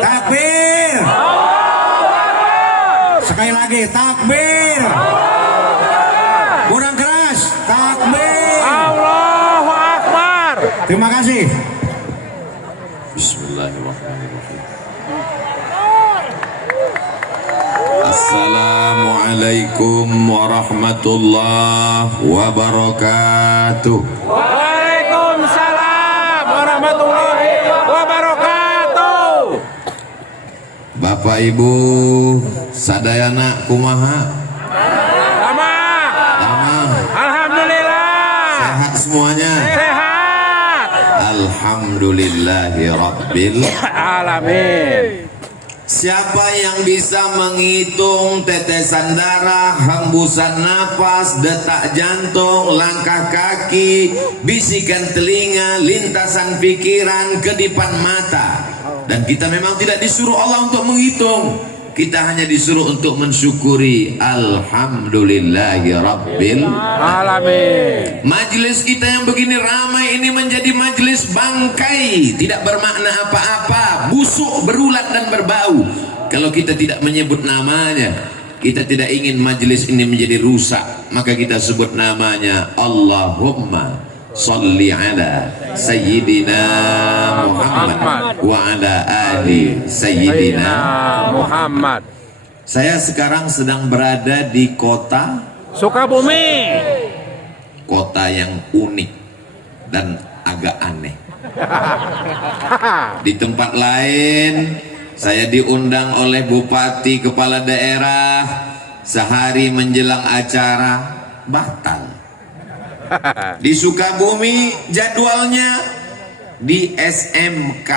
Takbir. Sekali lagi takbir. Kurang keras. Takbir. Allahu Akbar. Terima kasih. Bismillahirrahmanirrahim. Assalamualaikum warahmatullahi wabarakatuh. Waalaikumsalam warahmatullahi wabarakatuh. Bapak Ibu sadayana kumaha? Lama. Alhamdulillah. Sehat semuanya? Sehat. Alhamdulillahi rabbil Alamin. Siapa yang bisa menghitung tetesan darah, hembusan napas, detak jantung, langkah kaki, bisikan telinga, lintasan pikiran, kedipan mata. Dan kita memang tidak disuruh Allah untuk menghitung. Kita hanya disuruh untuk mensyukuri. Alhamdulillahi rabbil Alamin. Majelis kita yang begini ramai ini menjadi majelis bangkai, tidak bermakna apa-apa, busuk, berulat dan berbau. Kalau kita tidak menyebut namanya, kita tidak ingin majelis ini menjadi rusak, maka kita sebut namanya. Allahumma sholli ala Sayyidina Muhammad wa ala ali Sayyidina Muhammad. Saya sekarang sedang berada di kota Sukabumi. kota yang unik dan agak aneh. Di tempat lain saya diundang oleh bupati, kepala daerah, sehari menjelang acara batal. Di Sukabumi jadwalnya di SMK.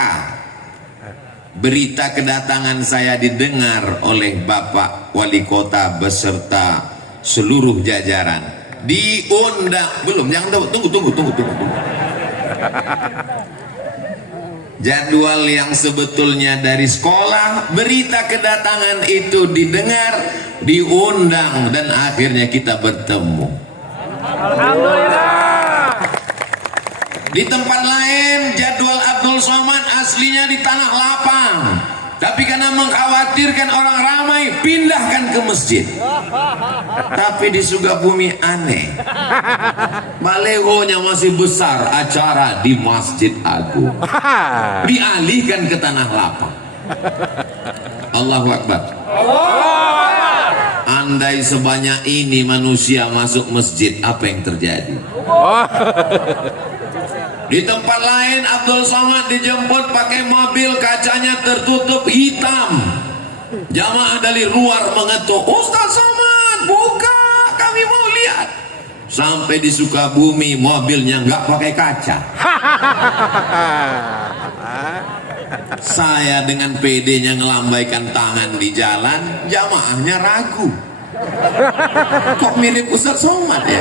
Berita kedatangan saya didengar oleh Bapak Wali Kota beserta seluruh jajaran. Diundang belum? Jangan tunggu. Jadwal yang sebetulnya dari sekolah, berita kedatangan itu didengar, diundang, dan akhirnya kita bertemu. Alhamdulillah. Di tempat lain jadwal Abdul Somad aslinya di Tanah Lapang, tapi karena mengkhawatirkan orang ramai pindahkan ke masjid. Tapi di Sukabumi aneh, balehonya masih besar, acara di Masjid Agung dialihkan ke Tanah Lapang. Allahu Akbar. Andai sebanyak ini manusia masuk masjid, apa yang terjadi? Di tempat lain Abdul Somad dijemput pakai mobil, kacanya tertutup hitam. Jamaah dari luar mengetuk, Ustaz Somad buka, kami mau lihat. Sampai di Sukabumi mobilnya nggak pakai kaca. Saya dengan PD-nya ngelambaikan tangan di jalan, jamaahnya ragu. Kok mirip Ustaz Somad ya?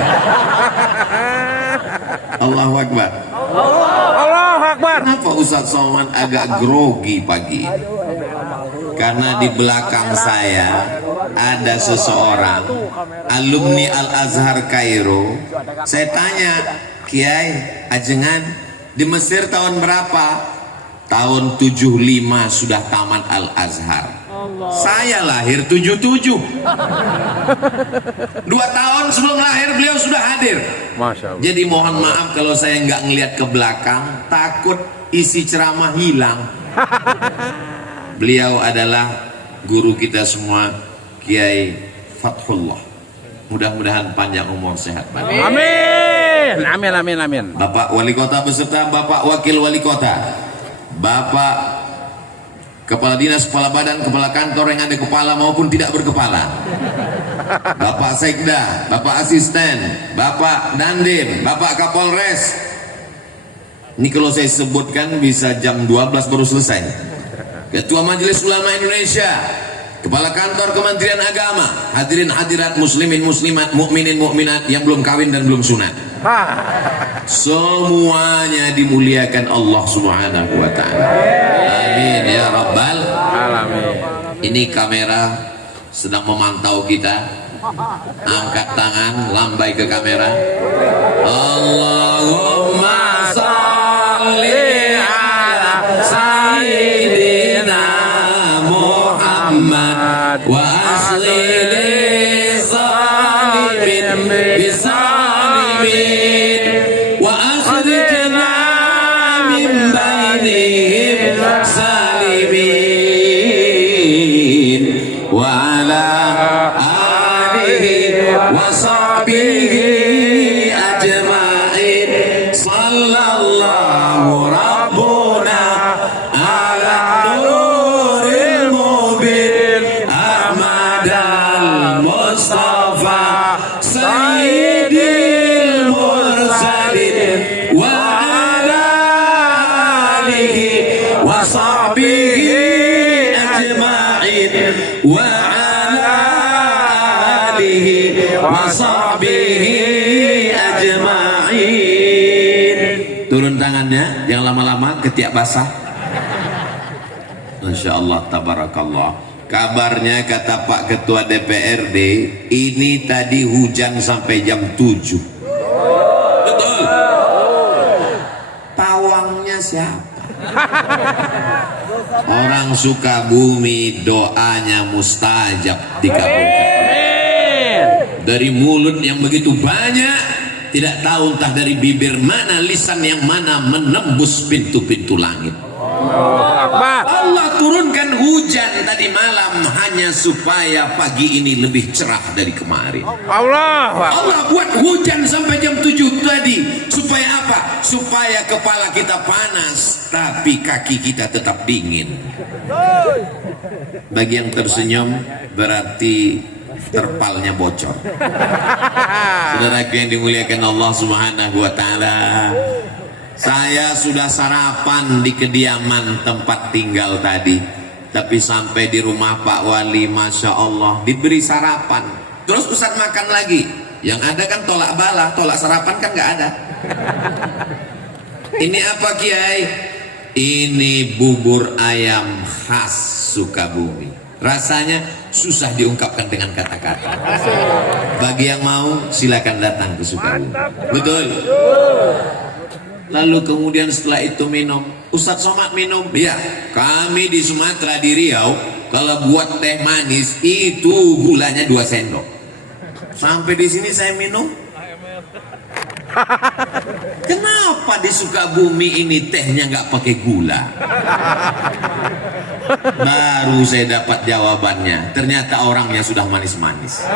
Allahu Akbar. Allahu Akbar. Kenapa Ustaz Somad agak grogi pagi ini? Karena di belakang saya ada seseorang alumni Al-Azhar Kairo. Saya tanya, Kiai Ajengan di Mesir tahun berapa? Tahun 75 sudah tamat Al-Azhar. Saya lahir 77. 2 tahun sebelum lahir beliau sudah hadir. Masya Allah. Jadi mohon maaf kalau saya nggak ngelihat ke belakang, takut isi ceramah hilang. Beliau adalah guru kita semua, Kiai Fathullah. Mudah-mudahan panjang umur, sehat. Amin. Amin. Bapak Wali Kota beserta Bapak Wakil Wali Kota, Bapak Kepala Dinas, Kepala Badan, Kepala Kantor yang ada kepala maupun tidak berkepala, Bapak Sekda, Bapak Asisten, Bapak Dandim, Bapak Kapolres. Ini kalau saya sebutkan bisa jam 12 baru selesai. Ketua Majelis Ulama Indonesia, Kepala Kantor Kementerian Agama, hadirin hadirat, muslimin muslimat, mukminin mukminat yang belum kawin dan belum sunat. Semuanya dimuliakan Allah Subhanahu wa taala. Amin ya rabbal Alamin. Ini kamera sedang memantau kita. Angkat tangan, lambai ke kamera. Allahumma sholli ala sahbihi ajma'in. Sallallahu rabbuna ala nuril mubin Ahmad al-Mustafa Sayyidil Mursalin wa ala alihi wa sahbihi ajma'in wa ala alihi wa sahbihi ajma'in. Turun tangannya, jangan lama-lama ketiak basah. Masya Allah, tabarakallah. Kabarnya kata Pak Ketua DPRD, ini tadi hujan sampai jam 7. Betul. Pawangnya siapa? Orang Sukabumi doanya mustajab dikabulkan. Dari mulut yang begitu banyak, tidak tahu entah dari bibir mana, lisan yang mana menembus pintu-pintu langit. Allah turunkan hujan tadi malam hanya supaya pagi ini lebih cerah dari kemarin. Allah buat hujan sampai jam 7 tadi supaya apa? Supaya kepala kita panas tapi kaki kita tetap dingin. Bagi yang tersenyum berarti terpalnya bocor. Saudaraku yang dimuliakan Allah Subhanahu wa taala, saya sudah sarapan di kediaman tempat tinggal tadi, tapi sampai di rumah Pak Wali, Masya Allah, diberi sarapan. Terus Ustaz makan lagi. Yang ada kan tolak bala, tolak sarapan kan nggak ada. Ini apa Kiai? Ini bubur ayam khas Sukabumi. Rasanya susah diungkapkan dengan kata-kata. Bagi yang mau silakan datang ke Sukabumi. Betul. Lalu kemudian setelah itu minum. Ustadz Somad minum. Ya, kami di Sumatera di Riau kalau buat teh manis itu gulanya 2 sendok. Sampai di sini saya minum. Kenapa di Sukabumi ini tehnya nggak pakai gula? Baru saya dapat jawabannya. Ternyata orangnya sudah manis-manis.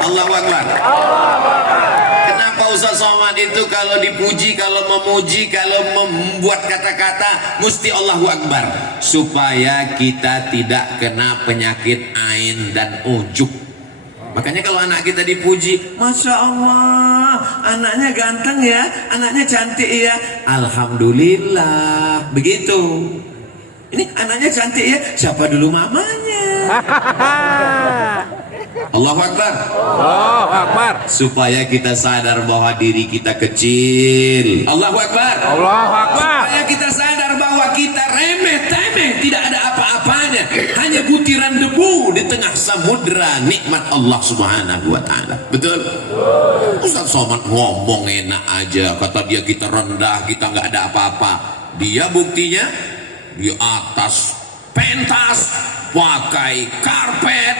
Allahu Akbar. Kenapa Ustaz Somad itu kalau dipuji, kalau memuji, kalau membuat kata-kata mesti Allahu Akbar, supaya kita tidak kena penyakit ain dan ujub. Makanya kalau anak kita dipuji, Masya Allah, anaknya ganteng ya, anaknya cantik ya, Alhamdulillah. Begitu. Ini anaknya cantik ya, siapa dulu mamanya? Allahu Akbar. Allahu Akbar. Supaya kita sadar bahwa diri kita kecil. Allahu Akbar. Allahu Akbar. Supaya kita sadar bahwa kita remeh-temeh, tidak ada apa-apanya, hanya butiran debu di tengah samudra nikmat Allah Subhanahu wa taala. Betul? Ustaz Somad ngomong enak aja, kata dia kita rendah, kita nggak ada apa-apa. Dia buktinya di atas pentas pakai karpet,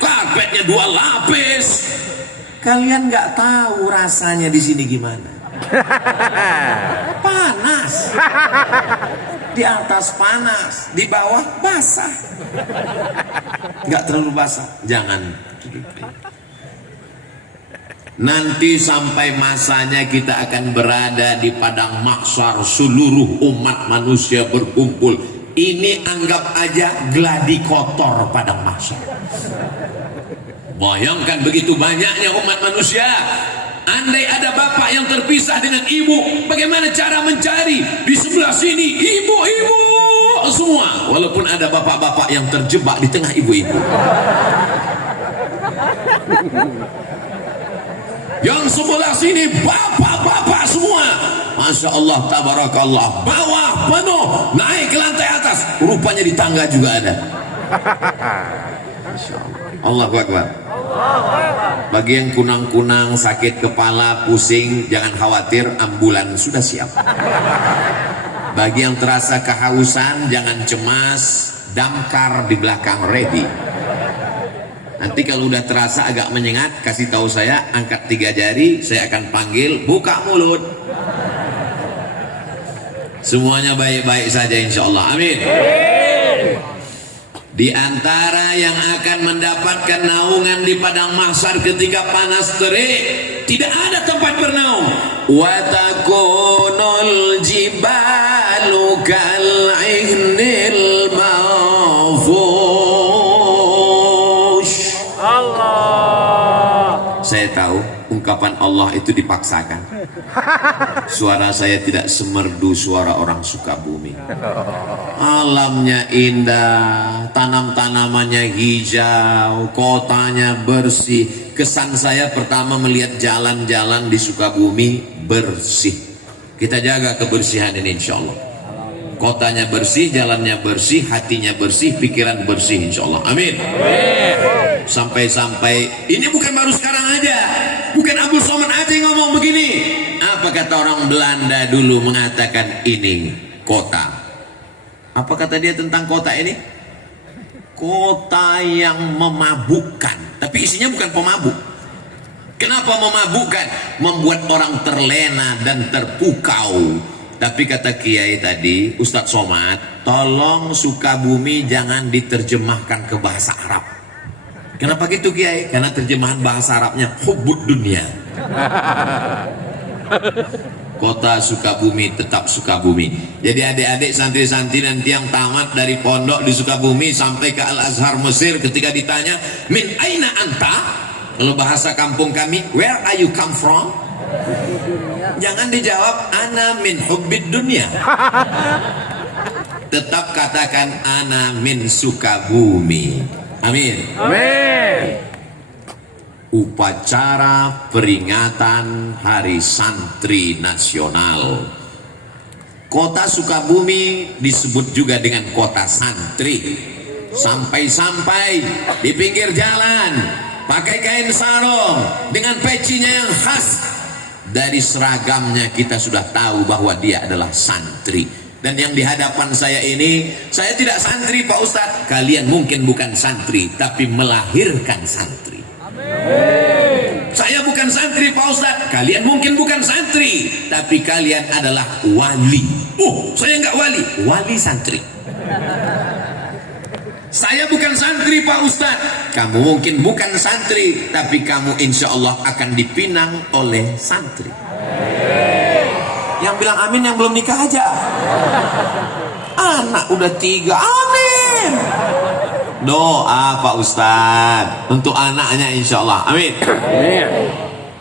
karpetnya 2 lapis. Kalian nggak tahu rasanya di sini gimana? Panas. Di atas panas, di bawah basah. Nggak terlalu basah. Jangan. Nanti sampai masanya kita akan berada di padang mahsyar, seluruh umat manusia berkumpul. Ini anggap aja gladi kotor padang mahsyar. Bayangkan begitu banyaknya umat manusia. Andai ada bapak yang terpisah dengan ibu, bagaimana cara mencari? Di sebelah sini ibu-ibu semua, walaupun ada bapak-bapak yang terjebak di tengah ibu-ibu. Yang sebelah sini bapak-bapak semua, Masya Allah, tabarakallah, bawah penuh, naik ke lantai atas, rupanya di tangga juga ada. Masya Allah. Allahu Akbar. Bagi yang kunang-kunang, sakit kepala, pusing, jangan khawatir, ambulan sudah siap. Bagi yang terasa kehausan, jangan cemas, damkar di belakang ready. Nanti kalau udah terasa agak menyengat, kasih tahu saya, angkat 3 jari, saya akan panggil, buka mulut. Semuanya baik-baik saja insya Allah, amin. Di antara yang akan mendapatkan naungan di padang mahsyar ketika panas terik, tidak ada tempat bernaung. Wa takunul jibalu kal'ihnil manfush. Allah. Saya tahu ungkapan Allah itu dipaksakan. Suara saya tidak semerdu suara orang Sukabumi. Alamnya indah, tanam-tanamannya hijau, kotanya bersih. Kesan saya pertama melihat jalan-jalan di Sukabumi bersih. Kita jaga kebersihan ini insya Allah. Kotanya bersih, jalannya bersih, hatinya bersih, pikiran bersih insya Allah. Amin. Sampai-sampai ini bukan baru sekarang aja, bukan Abdul Somad aja yang ngomong begini. Apa kata orang Belanda dulu mengatakan ini kota? Apa kata dia tentang kota ini? Kota yang memabukkan, tapi isinya bukan pemabuk. Kenapa memabukkan? Membuat orang terlena dan terpukau. Tapi kata Kiai tadi, Ustadz Somad, tolong Sukabumi jangan diterjemahkan ke bahasa Arab. Kenapa gitu Kiai? Karena terjemahan bahasa Arabnya hubbud dunia. Kota Sukabumi tetap Sukabumi. Jadi adik-adik santri-santri nanti yang tamat dari pondok di Sukabumi sampai ke Al-Azhar Mesir, ketika ditanya min aina anta, kalau bahasa kampung kami, where are you come from? Jangan dijawab ana min hubbid dunia. Tetap katakan ana min Sukabumi. Amin. Amin. Upacara peringatan Hari Santri Nasional. Kota Sukabumi disebut juga dengan kota santri. Sampai-sampai di pinggir jalan pakai kain sarung dengan pecinya yang khas. Dari seragamnya kita sudah tahu bahwa dia adalah santri. Dan yang di hadapan saya ini, saya tidak santri Pak Ustadz. Kalian mungkin bukan santri, tapi melahirkan santri. Saya bukan santri Pak Ustadz. Kalian mungkin bukan santri, tapi kalian adalah wali. Oh, saya nggak wali, wali santri. Saya bukan santri Pak Ustadz. Kamu mungkin bukan santri, tapi kamu insya Allah akan dipinang oleh santri. Yang bilang amin yang belum nikah aja. Anak udah 3, amin. Doa Pak Ustadz untuk anaknya insya Allah, amin.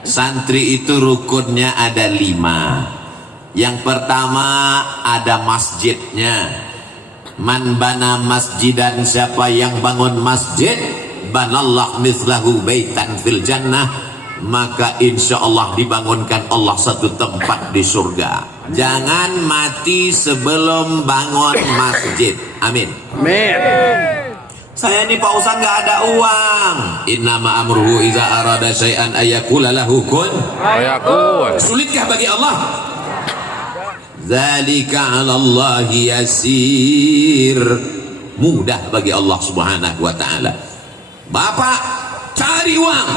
Santri itu rukunnya ada 5. Yang pertama ada masjidnya. Man bana masjidan, siapa yang bangun masjid, banallah mithlahu baitan fil jannah, maka insya Allah dibangunkan Allah satu tempat di surga. Jangan mati sebelum bangun masjid, amin. Amin. Saya ini Pak Ustadz nggak ada uang. Innama amruhu iza arada syai'an ayyakula lahu kun Fayakun. Sulitkah bagi Allah? Zalika 'ala Allahi yasir. Mudah bagi Allah Subhanahu wa taala. Bapak cari uang,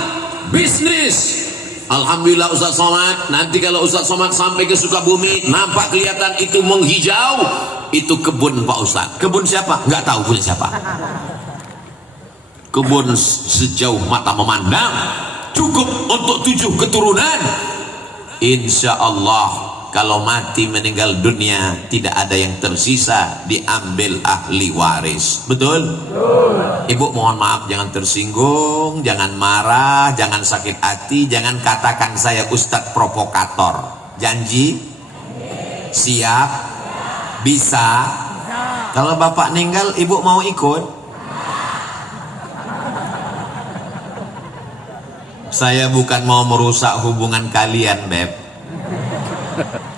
bisnis. Alhamdulillah Ustaz Somad, nanti kalau Ustaz Somad sampai ke Sukabumi, nampak kelihatan itu menghijau, itu kebun Pak Ustaz. Kebun siapa? Nggak tahu punya siapa. Kebun sejauh mata memandang, cukup untuk 7 keturunan. Insya Allah kalau mati meninggal dunia tidak ada yang tersisa, diambil ahli waris. Betul? Ibu mohon maaf, jangan tersinggung, jangan marah, jangan sakit hati, jangan katakan saya Ustadz provokator. Janji? Siap? Bisa? Kalau bapak meninggal ibu mau ikut? Saya bukan mau merusak hubungan kalian, Beb.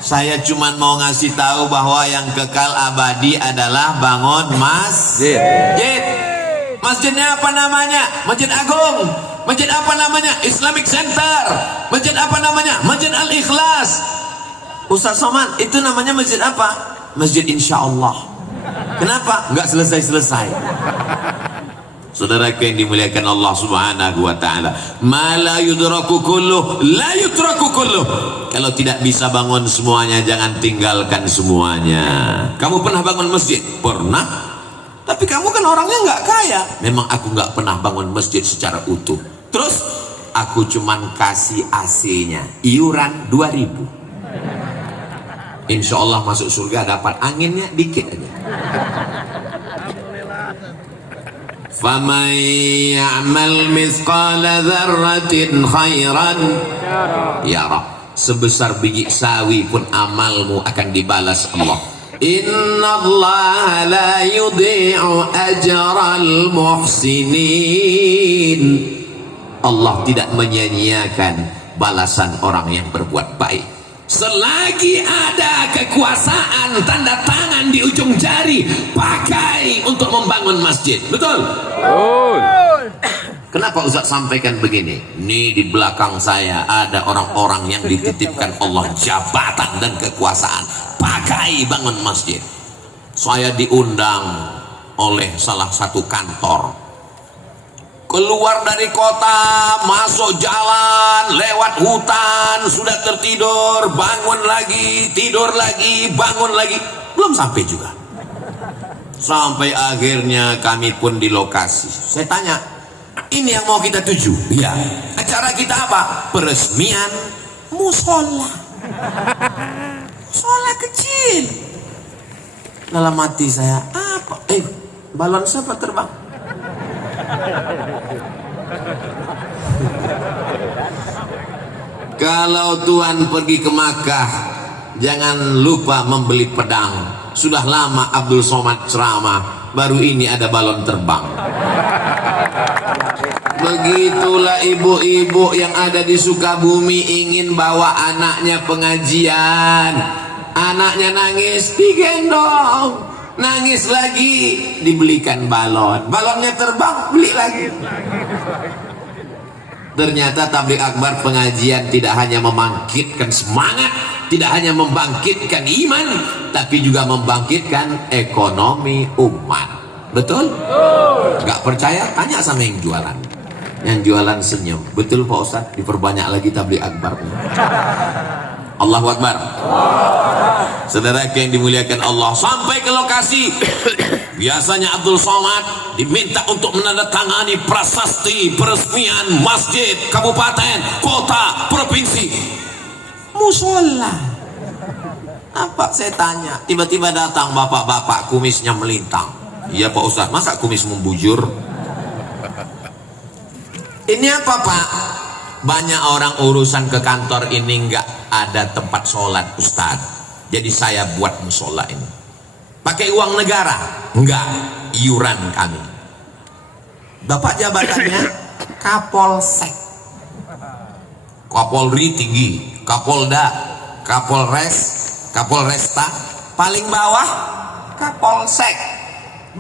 Saya cuma mau ngasih tahu bahwa yang kekal abadi adalah bangun masjid. Masjidnya apa namanya? Masjid Agung. Masjid apa namanya? Islamic Center. Masjid apa namanya? Masjid Al-Ikhlas. Ustaz Somad, itu namanya masjid apa? Masjid Insya Allah. Kenapa? Nggak selesai-selesai. Saudara yang dimuliakan Allah Subhanahu wa taala, ma la yudraku kulluh la yutraku kulluh. Kalau tidak bisa bangun semuanya, jangan tinggalkan semuanya. Kamu pernah bangun masjid? Pernah. Tapi Tapi kamu kan orangnya nggak kaya. Memang aku nggak pernah bangun masjid secara utuh. Terus aku cuman kasih AC-nya, iuran 2.000. Insya Allah masuk surga dapat anginnya dikit aja. Faman ya'mal mithqala dzarratin khairan yara. Sebesar biji sawi pun amalmu akan dibalas Allah. Innallaha la yudhi'u ajral muhsinin. Allah tidak menyia-nyiakan balasan orang yang berbuat baik. Selagi ada kekuasaan, tanda tangan di ujung jari, pakai untuk membangun masjid. Betul? Kenapa Ustaz sampaikan begini? Ini di belakang saya ada orang-orang yang dititipkan Allah jabatan dan kekuasaan, pakai bangun masjid. Saya diundang oleh salah satu kantor, keluar dari kota, masuk jalan, lewat hutan, sudah tertidur, bangun lagi, tidur lagi, bangun lagi, belum sampai juga. Sampai akhirnya kami pun di lokasi. Saya tanya, ini yang mau kita tuju? Iya. Acara kita apa? Peresmian musola. Musola kecil. Dalam hati saya, apa? Balon siapa terbang? Kalau Tuhan pergi ke Makkah, jangan lupa membeli pedang. Sudah lama Abdul Somad ceramah, baru ini ada balon terbang. Begitulah ibu-ibu yang ada di Sukabumi ingin bawa anaknya pengajian. Anaknya nangis, digendong. Nangis lagi, dibelikan balon. Balonnya terbang, beli lagi. Ternyata tabligh akbar pengajian tidak hanya membangkitkan semangat, tidak hanya membangkitkan iman, tapi juga membangkitkan ekonomi umat. Betul? Gak percaya? Tanya sama yang jualan. Yang jualan senyum. Betul Pak Ustaz? Diperbanyak lagi tabligh akbar. Allahu Akbar. Saudara yang dimuliakan Allah, sampai ke lokasi. Biasanya Abdul Somad diminta untuk menandatangani prasasti peresmian masjid, kabupaten, kota, provinsi. Musola. Apa saya tanya? Tiba-tiba datang bapak-bapak kumisnya melintang. Iya Pak Ustaz, masa kumis membujur? Ini apa Pak? Banyak orang urusan ke kantor ini nggak ada tempat sholat Ustaz. Jadi saya buat musola ini. Pakai uang negara? Enggak, iuran kami. Bapak jabatannya Kapolsek, Kapolri tinggi, Kapolda, Kapolres, Kapolresta, paling bawah Kapolsek.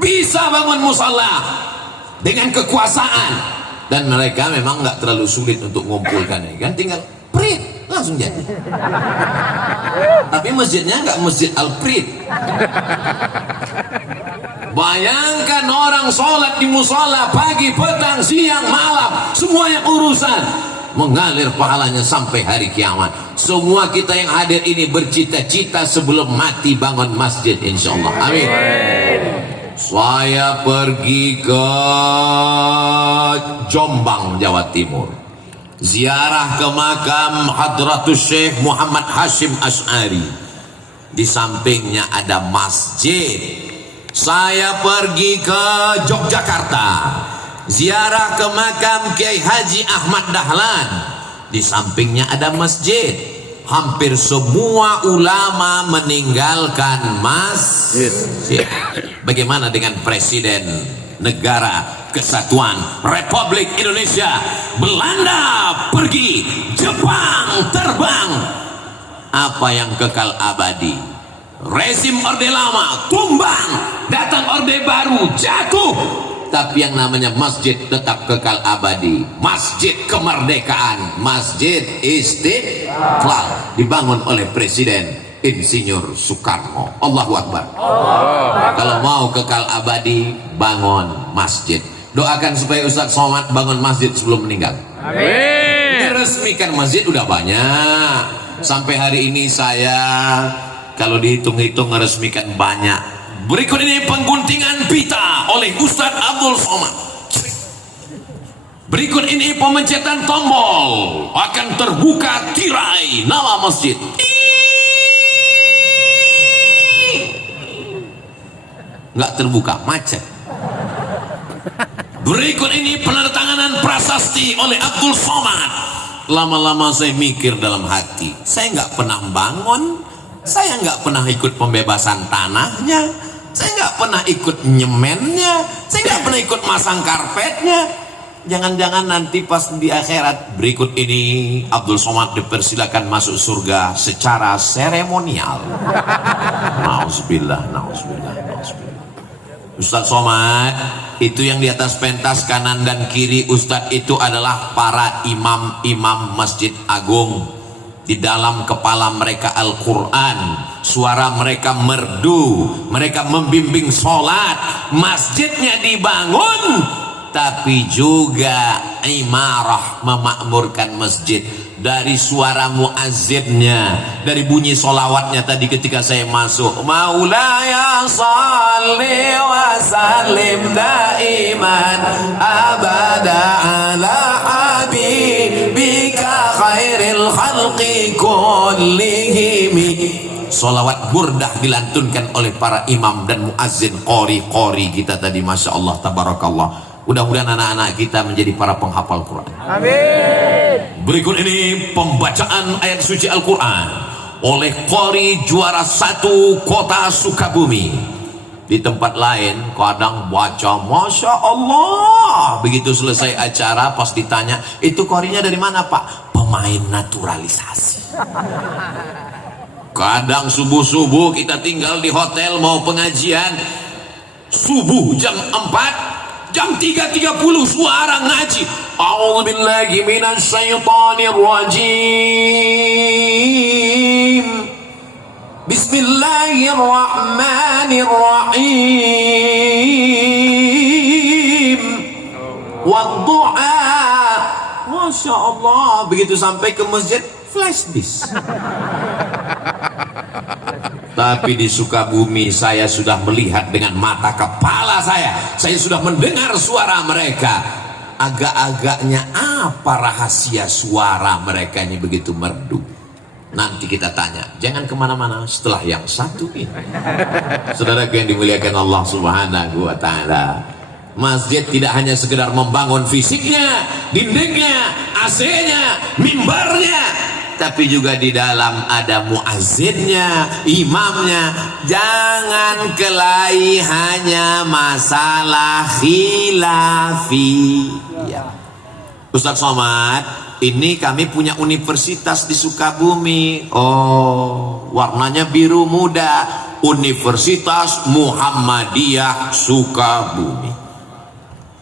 Bisa bangun musola dengan kekuasaan. Dan mereka memang nggak terlalu sulit untuk mengumpulkannya, kan tinggal print langsung jadi. Tapi masjidnya nggak masjid al-prit. Bayangkan orang sholat di musola pagi, petang, siang, malam, semuanya urusan, mengalir pahalanya sampai hari kiamat. Semua kita yang hadir ini bercita-cita sebelum mati bangun masjid, insya Allah. Amin. Saya pergi ke Jombang, Jawa Timur, ziarah ke makam Hadratus Syekh Muhammad Hashim Asy'ari. Di sampingnya ada masjid. Saya pergi ke Yogyakarta, ziarah ke makam Kiai Haji Ahmad Dahlan. Di sampingnya ada masjid. Hampir semua ulama meninggalkan masjid. Bagaimana dengan Presiden Negara Kesatuan Republik Indonesia? Belanda pergi, Jepang terbang. Apa yang kekal abadi? Rezim Orde Lama tumbang, datang Orde Baru jatuh. Tapi yang namanya masjid tetap kekal abadi. Masjid kemerdekaan, Masjid Istiqlal, dibangun oleh Presiden Insinyur Soekarno. Allahu Akbar. Kalau mau kekal abadi, bangun masjid. Doakan supaya Ustaz Somad bangun masjid sebelum meninggal. Amin. Diresmikan masjid udah banyak. Sampai hari ini saya kalau dihitung-hitung meresmikan banyak Berikut ini pengguntingan pita oleh Ustadz Abdul Somad. Berikut ini pemencatan tombol, akan terbuka tirai nama masjid. Nggak terbuka, macet. Berikut ini penandatanganan prasasti oleh Abdul Somad. Lama-lama saya mikir dalam hati, saya nggak pernah bangun, saya nggak pernah ikut pembebasan tanahnya, saya nggak pernah ikut nyemennya, saya nggak pernah ikut masang karpetnya. Jangan-jangan nanti pas di akhirat. Berikut ini Abdul Somad dipersilakan masuk surga secara seremonial. Nauzubillah, nauzubillah, nauzubillah. Ustadz Somad, itu yang di atas pentas kanan dan kiri Ustadz itu adalah para imam-imam Masjid Agung. Di dalam kepala mereka Al-Quran, suara mereka merdu, mereka membimbing sholat, masjidnya dibangun, tapi juga imarah, memakmurkan masjid. Dari suara muazzinnya, dari bunyi solawatnya tadi ketika saya masuk, Maulaya salli wa sallim daiman abada ala habibika khairil khalqi kullihim. Solawat burdah dilantunkan oleh para imam dan muazzin, qori kita tadi, masya Allah, tabarakallah. Mudah-mudahan anak-anak kita menjadi para penghafal Quran. Amin. Berikut ini pembacaan ayat suci Al-Quran oleh qori juara 1 kota Sukabumi. Di tempat lain kadang baca masya Allah, begitu selesai acara pas ditanya, itu qorinya dari mana Pak? Pemain naturalisasi. Kadang subuh-subuh kita tinggal di hotel mau pengajian, subuh jam 4, jam 3.30 suara ngaji. A'udzubillahi minasyaitonir rajim. Bismillahirrahmanirrahim. Wadduha. Masya Allah. Begitu sampai ke masjid, flash disk. Tapi di Sukabumi saya sudah melihat dengan mata kepala saya sudah mendengar suara mereka. Agak-agaknya apa rahasia suara mereka ini begitu merdu? Nanti kita tanya, jangan kemana-mana setelah yang satu ini. Saudara yang dimuliakan Allah Subhanahu wa Ta'ala, masjid tidak hanya sekedar membangun fisiknya, dindingnya, AC-nya, mimbarnya, tapi juga di dalam ada muazzinnya, imamnya. Jangan kelahi hanya masalah khilafiyah. Ustadz Somad, ini kami punya universitas di Sukabumi. Oh, warnanya biru muda, Universitas Muhammadiyah Sukabumi.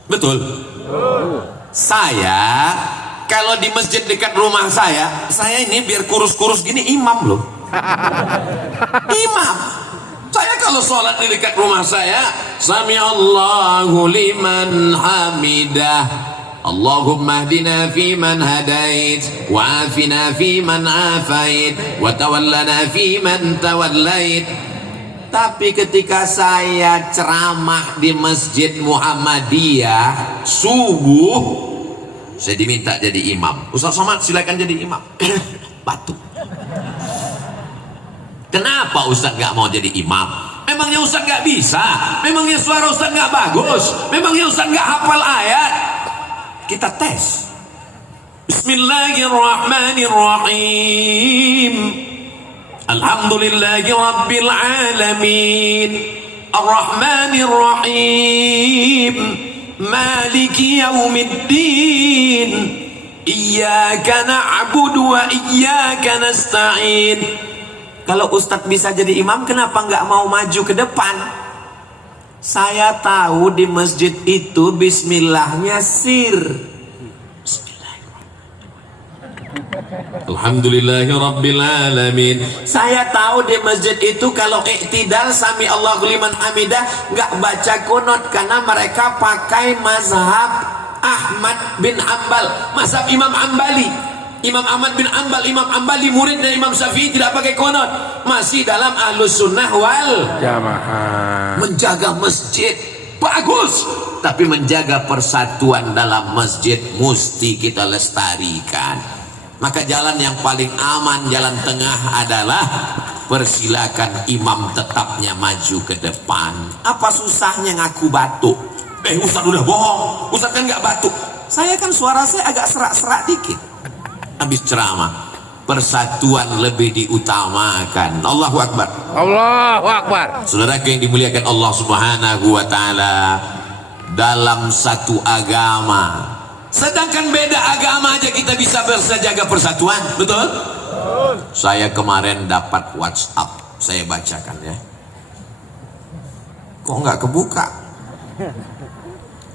Betul? Saya kalau di masjid dekat rumah saya ini biar kurus-kurus gini imam loh. Imam. Saya kalau sholat di dekat rumah saya, Sami Allahu liman hamidah, Allahumma hdina fiman hadait, wa afina fiman afait, wa tawallana fiman tawallait. Tapi ketika saya ceramah di Masjid Muhammadiyah subuh, saya diminta jadi imam. Ustaz Somad silakan jadi imam. Batuk. Kenapa Ustaz gak mau jadi imam? Memangnya Ustaz gak bisa? Memangnya suara Ustaz gak bagus? Memangnya Ustaz gak hafal ayat? Kita tes. Bismillahirrahmanirrahim. Alhamdulillahi Rabbil Alamin, Ar-Rahmanir-Rahim, Maliki Yawmiddin, Iyyaka na'budu wa iyyaka nasta'in. Kalau Ustadz bisa jadi imam, kenapa nggak mau maju ke depan? Saya tahu di masjid itu bismillahnya sir. Alhamdulillahi Rabbil Alamin. Saya tahu di masjid itu kalau iktidal sami Allahu liman hamidah nggak baca kunut, karena mereka pakai mazhab Ahmad bin Ambal, mazhab Imam Ambali. Imam Ahmad bin Ambal, Imam Ambali muridnya Imam Syafi'i, tidak pakai kunut, masih dalam Ahlus Sunnah wal Jamaah. menjaga masjid bagus, tapi menjaga persatuan dalam masjid mesti kita lestarikan. Maka jalan yang paling aman, jalan tengah adalah persilakan imam tetapnya maju ke depan. Apa susahnya ngaku batuk? Ustaz udah bohong, Ustaz kan nggak batuk. Saya kan suara saya agak serak-serak dikit habis ceramah. Persatuan lebih diutamakan. Allahu Akbar. Allahu Akbar. Saudara yang dimuliakan Allah Subhanahu wa taala, dalam satu agama, sedangkan beda agama aja kita bisa bersejaga persatuan, betul? Saya kemarin dapat WhatsApp, saya bacakan ya. Kok nggak kebuka?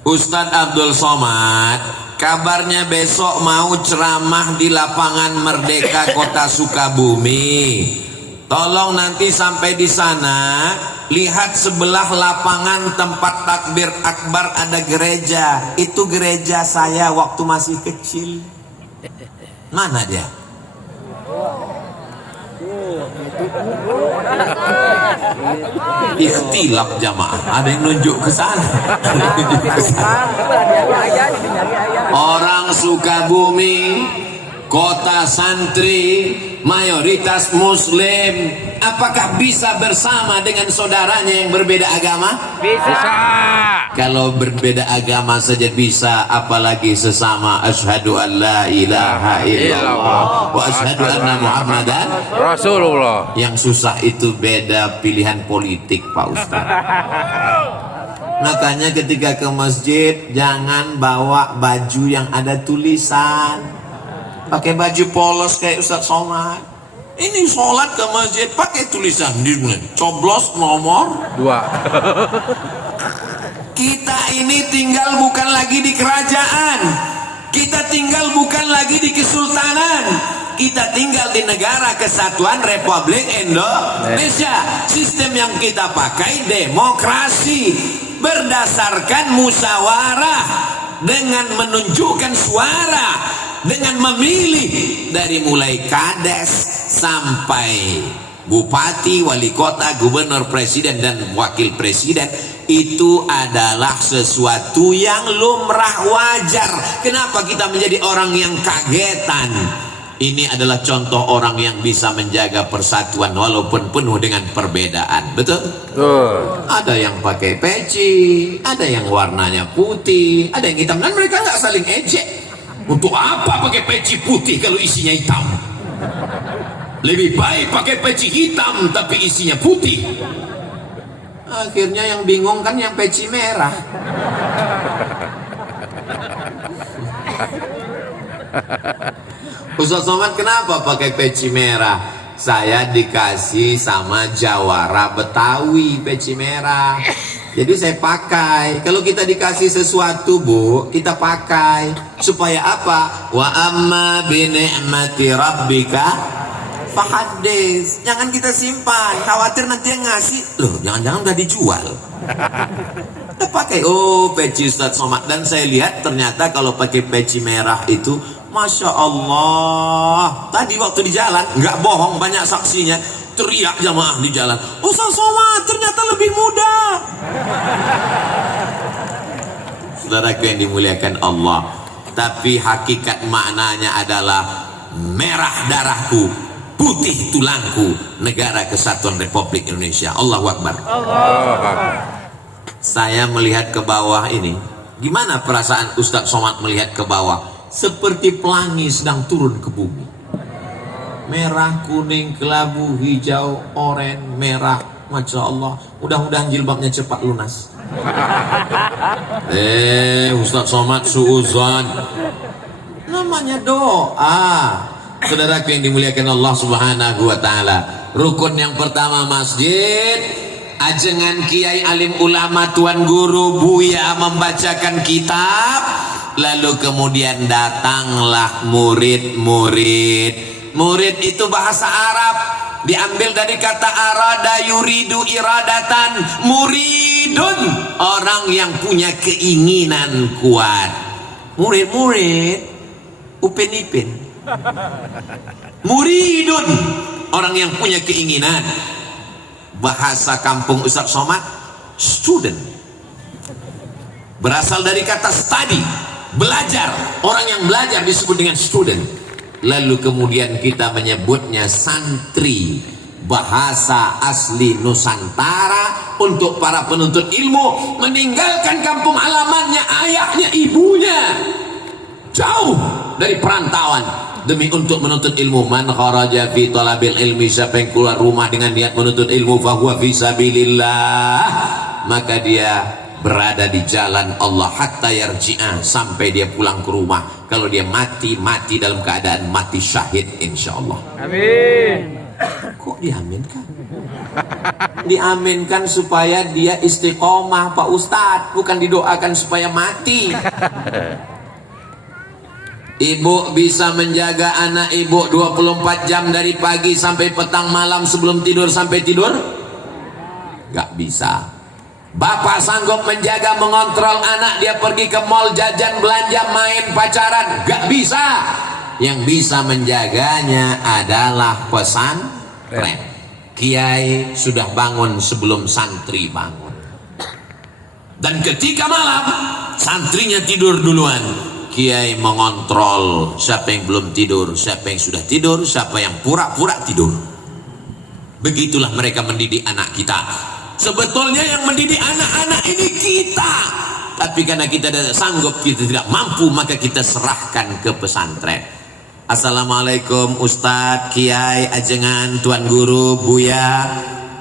Ustadz Abdul Somad, kabarnya besok mau ceramah di lapangan Merdeka Kota Sukabumi. Tolong nanti sampai di sana, lihat sebelah lapangan tempat takbir akbar ada gereja. Itu gereja saya waktu masih kecil. Mana dia? Ikhtilaf jamaah, ada yang nunjuk ke sana. Orang Sukabumi, kota santri, mayoritas muslim, apakah bisa bersama dengan saudaranya yang berbeda agama? Bisa. Kalau berbeda agama saja bisa, apalagi sesama asyhadu an la ilaha illallah wa asyhadu anna muhammadan Rasulullah. Yang susah itu beda pilihan politik, Pak Ustaz. Makanya ketika ke masjid jangan bawa baju yang ada tulisan. Pakai baju polos kayak Ustaz Somad. Ini sholat ke masjid pakai tulisan di coblos nomor 2. Kita ini tinggal bukan lagi di kerajaan, kita tinggal bukan lagi di kesultanan, kita tinggal di negara kesatuan Republik Indonesia. Sistem yang kita pakai demokrasi, berdasarkan musyawarah, dengan menunjukkan suara, dengan memilih dari mulai kades sampai bupati, wali kota, gubernur, presiden, dan wakil presiden. Itu adalah sesuatu yang lumrah, wajar. Kenapa kita menjadi orang yang kagetan? Ini adalah contoh orang yang bisa menjaga persatuan walaupun penuh dengan perbedaan. Betul? Ada yang pakai peci, ada yang warnanya putih, ada yang hitam, dan mereka nggak saling ejek. Untuk apa pakai peci putih kalau isinya hitam? Lebih baik pakai peci hitam tapi isinya putih. Akhirnya yang bingung kan yang peci merah. Ustaz Somad kenapa pakai peci merah? Saya dikasih sama jawara Betawi peci merah. Jadi saya pakai. Kalau kita dikasih sesuatu, Bu, kita pakai. Supaya apa? Wa amma bi ni'mati rabbika fahadis. Jangan kita simpan, khawatir nanti yang ngasih loh jangan-jangan udah dijual. Kita pakai, oh peci Ustaz Somad. Dan saya lihat ternyata kalau pakai peci merah itu Masya Allah. Tadi waktu di jalan, nggak bohong, banyak saksinya, teriak jamaah di jalan, Ustaz Somad ternyata lebih muda. Saudaraku yang dimuliakan Allah, tapi hakikat maknanya adalah merah darahku, putih tulangku, negara kesatuan Republik Indonesia. Allahu Akbar. Saya melihat ke bawah ini, gimana perasaan Ustaz Somad melihat ke bawah? Seperti pelangi sedang turun ke bumi. Merah, kuning, kelabu, hijau, oranye, merah. Masya Allah, mudah-mudahan jilbabnya cepat lunas. Ustaz Somad suuzan. Namanya doa. Saudaraku yang dimuliakan Allah Subhanahu wa taala, rukun yang pertama masjid, ajengan kiai alim ulama tuan guru buya membacakan kitab, lalu kemudian datanglah murid-murid. Murid itu bahasa Arab, diambil dari kata arada yuridu iradatan. Muridun, orang yang punya keinginan kuat. Murid-murid upin-ipin. Muridun, orang yang punya keinginan. Bahasa kampung Ustaz Somad, student. Berasal dari kata study, belajar. Orang yang belajar disebut dengan student. Lalu kemudian kita menyebutnya santri, bahasa asli Nusantara untuk para penuntut ilmu meninggalkan kampung halamannya, ayahnya, ibunya, jauh dari perantauan demi untuk menuntut ilmu. Man kharaja fi talabil ilmi, siapa yang keluar rumah dengan niat menuntut ilmu, fahuwa fi sabilillah, maka dia berada di jalan Allah hatta yarji'a, sampai dia pulang ke rumah. Kalau dia mati, mati dalam keadaan mati syahid insyaallah. Amin. Kok diaminkan? Diaminkan supaya dia istiqomah Pak Ustadz, bukan didoakan supaya mati. Ibu bisa menjaga anak ibu 24 jam dari pagi sampai petang malam, sebelum tidur sampai tidur? Gak bisa. Bapak sanggup menjaga, mengontrol anak dia pergi ke mall, jajan, belanja, main, pacaran? Gak bisa. Yang bisa menjaganya adalah pesantren. Kiai sudah bangun sebelum santri bangun. Dan ketika malam santrinya tidur duluan, Kiai mengontrol siapa yang belum tidur, siapa yang sudah tidur, siapa yang pura-pura tidur. Begitulah mereka mendidik anak kita. Sebetulnya yang mendidik anak-anak ini kita, tapi karena kita tidak sanggup, kita tidak mampu, maka kita serahkan ke pesantren. Assalamualaikum Ustadz, Kiai, Ajengan, Tuan Guru, Buya,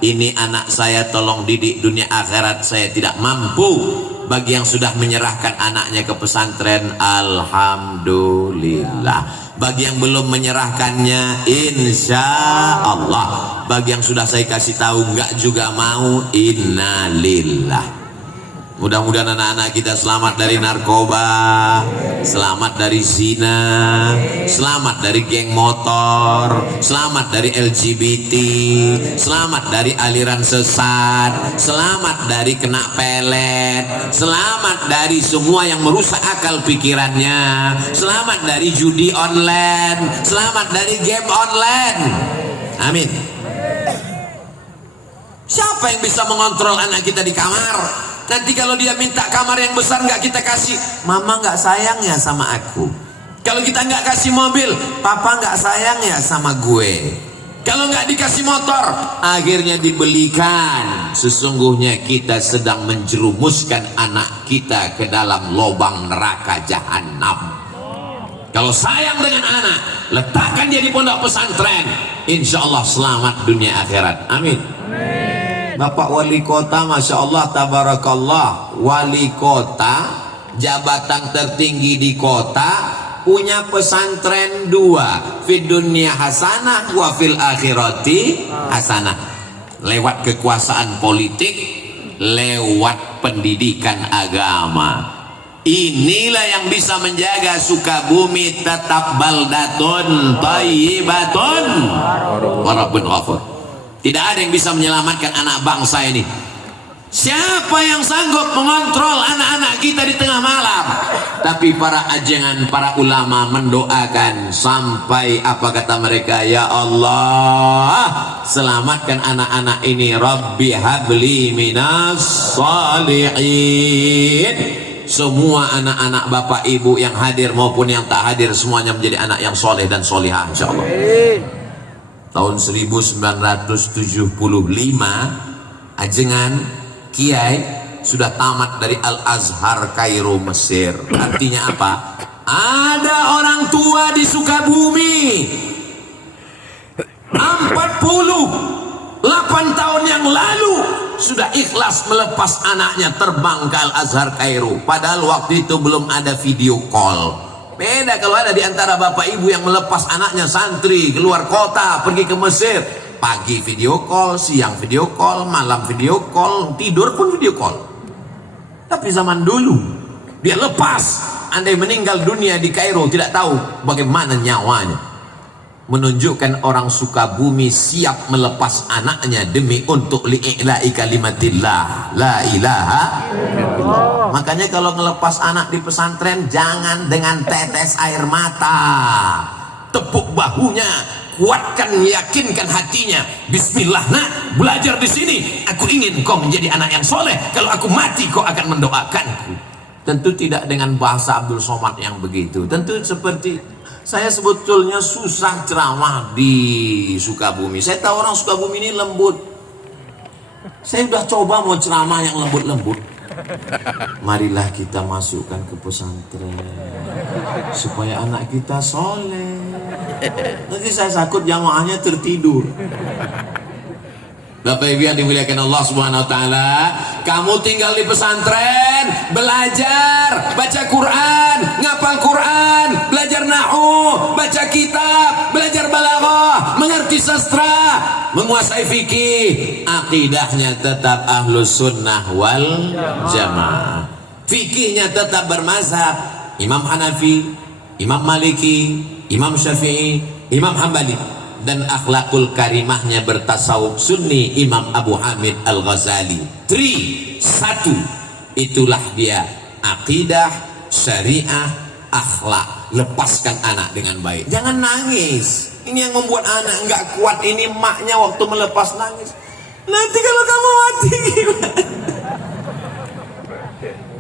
ini anak saya, tolong didik dunia akhirat, saya tidak mampu. Bagi yang sudah menyerahkan anaknya ke pesantren, alhamdulillah. Bagi yang belum menyerahkannya, insya Allah. Bagi yang sudah saya kasih tahu nggak juga mau, innalillah. Mudah-mudahan anak-anak kita selamat dari narkoba, selamat dari zina, selamat dari geng motor, selamat dari LGBT, selamat dari aliran sesat, selamat dari kena pelet, selamat dari semua yang merusak akal pikirannya, selamat dari judi online, selamat dari game online. Amin. Siapa yang bisa mengontrol anak kita di kamar? Nanti kalau dia minta kamar yang besar nggak kita kasih, mama nggak sayang ya sama aku. Kalau kita nggak kasih mobil, papa nggak sayang ya sama gue. Kalau nggak dikasih motor, akhirnya dibelikan. Sesungguhnya kita sedang menjerumuskan anak kita ke dalam lubang neraka jahanam. Kalau sayang dengan anak, letakkan dia di pondok pesantren, insya Allah selamat dunia akhirat. Amin. Bapak wali kota, masya Allah, tabarakallah, wali kota, jabatan tertinggi di kota, punya pesantren 2, fid dunya hasanah wa fil akhirati hasanah. Lewat kekuasaan politik, lewat pendidikan agama. Inilah yang bisa menjaga Sukabumi tetap baldatun thayyibatun wa rabbun ghafur. Tidak ada yang bisa menyelamatkan anak bangsa ini. Siapa yang sanggup mengontrol anak-anak kita di tengah malam? Tapi para ajengan, para ulama mendoakan sampai apa kata mereka? Ya Allah, selamatkan anak-anak ini. Rabbi habli minas salihin. Semua anak-anak bapak ibu yang hadir maupun yang tak hadir, semuanya menjadi anak yang soleh dan solihah insyaallah. Tahun 1975 ajengan Kiai sudah tamat dari Al-Azhar Kairo Mesir. Artinya apa? Ada orang tua di Sukabumi 48 tahun yang lalu sudah ikhlas melepas anaknya terbang ke Al-Azhar Kairo. Padahal waktu itu belum ada video call. Beda kalau ada di antara bapak ibu yang melepas anaknya santri keluar kota pergi ke Mesir. Pagi video call, siang video call, malam video call, tidur pun video call. Tapi zaman dulu dia lepas, andai meninggal dunia di Kairo tidak tahu bagaimana nyawanya. Menunjukkan orang Sukabumi siap melepas anaknya demi untuk li'ila'i kalimatillah la ilaha illallah. Makanya kalau ngelepas anak di pesantren jangan dengan tetes air mata, tepuk bahunya, kuatkan, yakinkan hatinya. Bismillah nak, belajar di sini. Aku ingin kau menjadi anak yang soleh. Kalau aku mati kau akan mendoakanku. Tentu tidak dengan bahasa Abdul Somad yang begitu. Tentu seperti saya sebetulnya susah ceramah di Sukabumi. Saya tahu orang Sukabumi ini lembut. Saya sudah coba mau ceramah yang lembut-lembut. Marilah kita masukkan ke pesantren supaya anak kita soleh. Nanti saya takut jamaahnya tertidur. Bapak Ibu yang dimuliakan Allah Subhanahu wa taala, kamu tinggal di pesantren, belajar, baca Quran, ngapal Quran, belajar nahwu, baca kitab, belajar balaghah, mengerti sastra, menguasai fikih, akidahnya tetap ahlus sunnah wal jamaah. Fikihnya tetap bermazhab Imam Hanafi, Imam Maliki, Imam Syafi'i, Imam Hambali. Dan akhlakul karimahnya bertasawuf sunni Imam Abu Hamid Al-Ghazali. 1. Itulah dia akidah, syariah, akhlak. Lepaskan anak dengan baik, jangan nangis. Ini yang membuat anak nggak kuat. Ini maknya waktu melepas nangis. Nanti kalau kamu mati gimana?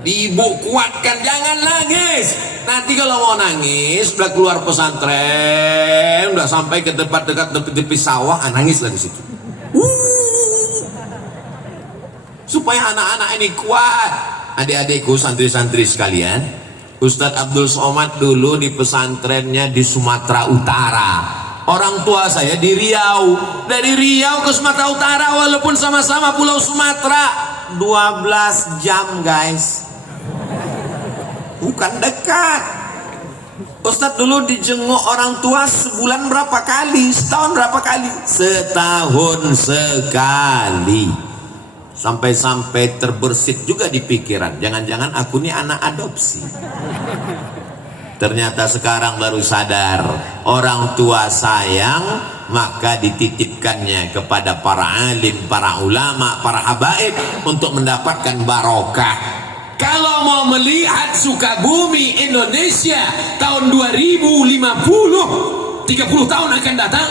Ibu kuatkan, jangan nangis. Nanti kalau mau nangis, udah keluar pesantren, udah sampai ke tempat dekat tepi sawah, nangislah di situ. Supaya anak-anak ini kuat. Adik-adikku, santri-santri sekalian, Ustadz Abdul Somad dulu di pesantrennya di Sumatera Utara. Orang tua saya di Riau. Dari Riau ke Sumatera Utara, walaupun sama-sama pulau Sumatera, 12 jam guys. Bukan dekat. Ustadz dulu dijenguk orang tua sebulan berapa kali, setahun berapa kali? Setahun sekali. Sampai-sampai terbersit juga di pikiran, jangan-jangan aku ini anak adopsi. Ternyata sekarang baru sadar, orang tua sayang, maka dititipkannya kepada para alim, para ulama, para habaib untuk mendapatkan barokah. Kalau mau melihat Sukabumi Indonesia tahun 2050, 30 tahun akan datang,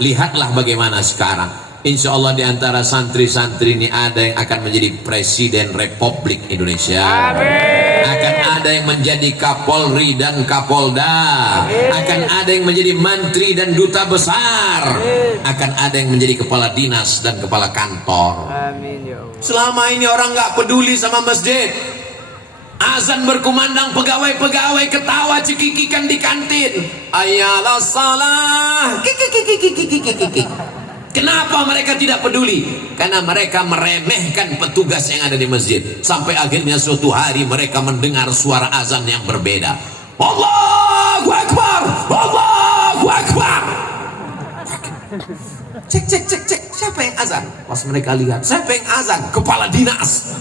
lihatlah bagaimana sekarang. Insya Allah di antara santri-santri ini ada yang akan menjadi Presiden Republik Indonesia. Amin. Akan ada yang menjadi Kapolri dan Kapolda. Amin. Akan ada yang menjadi Menteri dan Duta Besar. Amin. Akan ada yang menjadi Kepala Dinas dan Kepala Kantor. Amin, ya Allah. Selama ini orang nggak peduli sama masjid. Azan berkumandang, pegawai-pegawai ketawa cekikikan di kantin. Ayalah salah. Kenapa mereka tidak peduli? Karena mereka meremehkan petugas yang ada di masjid. Sampai akhirnya suatu hari mereka mendengar suara azan yang berbeda. Allahu Akbar, Allahu Akbar. Cek, siapa yang azan? Pas mereka lihat, siapa yang azan? Kepala dinas.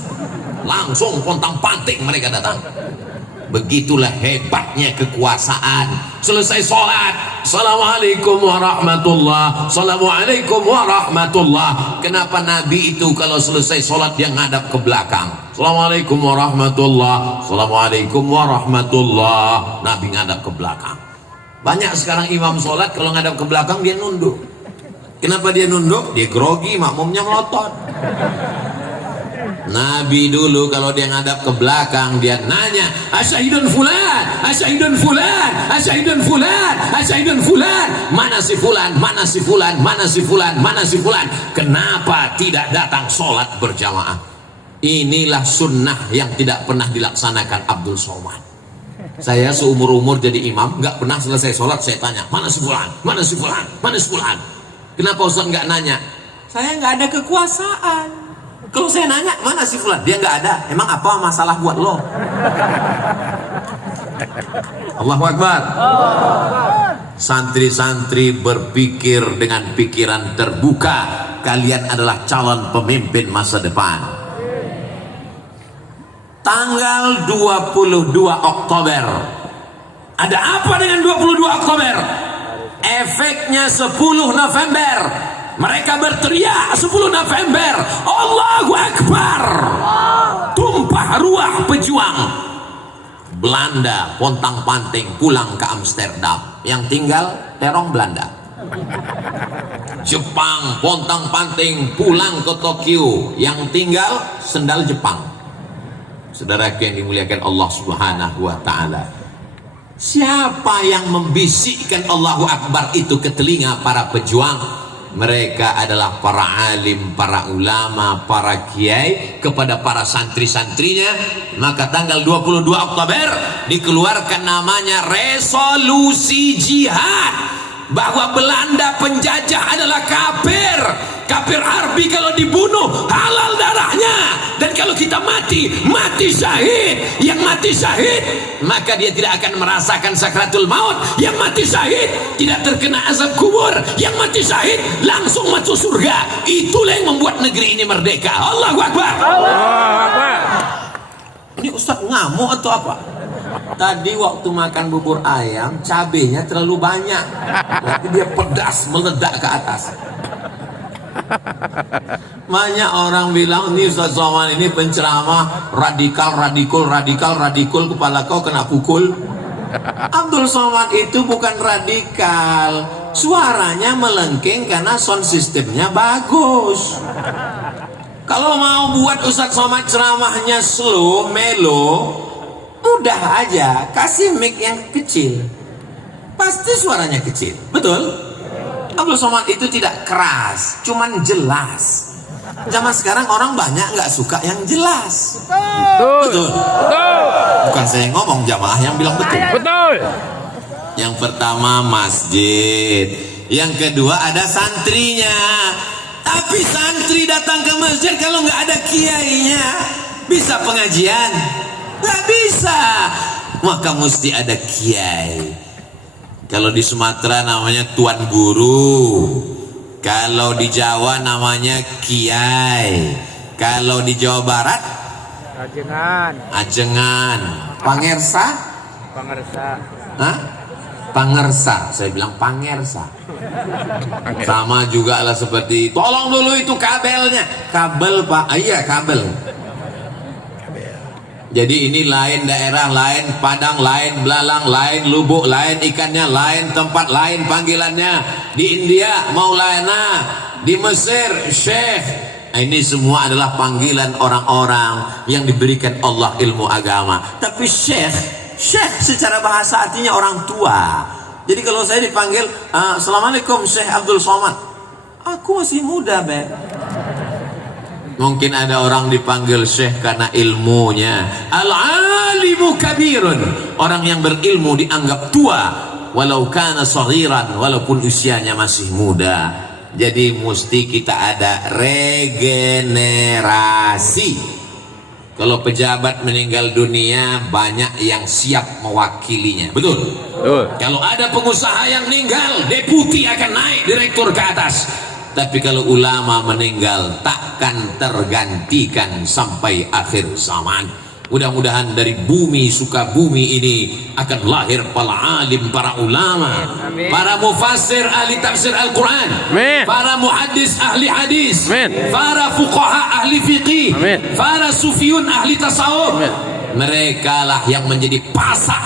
Langsung pontang-panting mereka datang. Begitulah hebatnya kekuasaan. Selesai sholat, Assalamualaikum warahmatullah, Assalamualaikum warahmatullah. Kenapa Nabi itu kalau selesai sholat dia ngadap ke belakang? Assalamualaikum warahmatullah, Assalamualaikum warahmatullah. Nabi ngadap ke belakang. Banyak sekarang imam sholat kalau ngadap ke belakang dia nunduk. Kenapa dia nunduk? Dia grogi, makmumnya melotot. Nabi dulu kalau dia ngadap ke belakang dia nanya, asyhidun fulan, asyhidun fulan, asyhidun fulan, asyhidun fulan. Mana si fulan, mana si fulan, mana si fulan, mana si fulan. Kenapa tidak datang sholat berjamaah? Inilah sunnah yang tidak pernah dilaksanakan Abdul Somad. Saya seumur-umur jadi imam, nggak pernah selesai sholat saya tanya, mana si fulan, mana si fulan, mana si fulan. Kenapa Ustaz nggak nanya? Saya nggak ada kekuasaan. Kalau saya nanya, mana si fulan? Dia nggak ada. Emang apa masalah buat lo? Allahu Akbar. Santri-santri berpikir dengan pikiran terbuka. Kalian adalah calon pemimpin masa depan. Tanggal 22 Oktober. Ada apa dengan 22 Oktober? Efeknya 10 November. Mereka berteriak 10 November, Allahu Akbar. Tumpah ruah pejuang. Belanda pontang-panting pulang ke Amsterdam. Yang tinggal terong Belanda. Jepang pontang-panting pulang ke Tokyo, yang tinggal sendal Jepang. Saudara yang dimuliakan Allah Subhanahu wa taala, siapa yang membisikkan Allahu Akbar itu ke telinga para pejuang? Mereka adalah para alim, para ulama, para kiai kepada para santri-santrinya. Maka tanggal 22 Oktober dikeluarkan namanya resolusi jihad, bahwa Belanda penjajah adalah kafir. Kafir harbi, kalau dibunuh halal darahnya, dan kalau kita mati, mati syahid. Yang mati syahid maka dia tidak akan merasakan sakratul maut. Yang mati syahid tidak terkena azab kubur. Yang mati syahid langsung masuk surga. Itulah yang membuat negeri ini merdeka. Allahu Akbar. Allahu Akbar. Ini Ustaz ngamuk atau apa? Tadi waktu makan bubur ayam, cabenya terlalu banyak, tapi dia pedas meledak ke atas. Banyak orang bilang, ini Ustaz Somad ini penceramah radikal, kepala kau kena pukul. Abdul Somad itu bukan radikal, suaranya melengking karena sound systemnya bagus. Kalau mau buat Ustaz Somad ceramahnya slow, mellow, mudah aja, kasih mic yang kecil, pasti suaranya kecil. Betul? Abdul Somad itu tidak keras, cuman jelas. Zaman sekarang orang banyak nggak suka yang jelas. Betul? Bukan saya yang ngomong, jamaah yang bilang betul. Betul. Yang pertama masjid, yang kedua ada santrinya. Tapi santri datang ke masjid kalau nggak ada kiainya, bisa pengajian? Nggak bisa. Maka mesti ada kiai. Kalau di Sumatera namanya tuan guru, kalau di Jawa namanya kiai, kalau di Jawa Barat ajengan, pangersa, hah? Pangersa, saya bilang pangersa. Sama juga lah seperti, tolong dulu itu kabelnya, kabel pak, iya kabel. Jadi ini lain daerah, lain Padang, lain Belalang, lain Lubuk, lain ikannya, lain tempat, lain panggilannya. Di India Maulana, di Mesir Syekh. Ini semua adalah panggilan orang-orang yang diberikan Allah ilmu agama. Tapi Syekh secara bahasa artinya orang tua. Jadi kalau saya dipanggil, Assalamualaikum Syekh Abdul Somad, aku masih muda, Beb. Mungkin ada orang dipanggil syekh karena ilmunya. Al-alimu kabirun, orang yang berilmu dianggap tua, walau kana saghiran, walaupun usianya masih muda. Jadi mesti kita ada regenerasi. Kalau pejabat meninggal dunia, banyak yang siap mewakilinya. Betul? Kalau ada pengusaha yang meninggal, deputi akan naik direktur ke atas. Tapi kalau ulama meninggal, takkan tergantikan sampai akhir zaman. Mudah-mudahan dari bumi Sukabumi ini akan lahir para alim, para ulama, para mufassir ahli tafsir Al-Quran, para muhaddis ahli hadis, para fuqaha ahli fiqih, para sufiyun ahli tasawuf. Mereka lah yang menjadi pasak,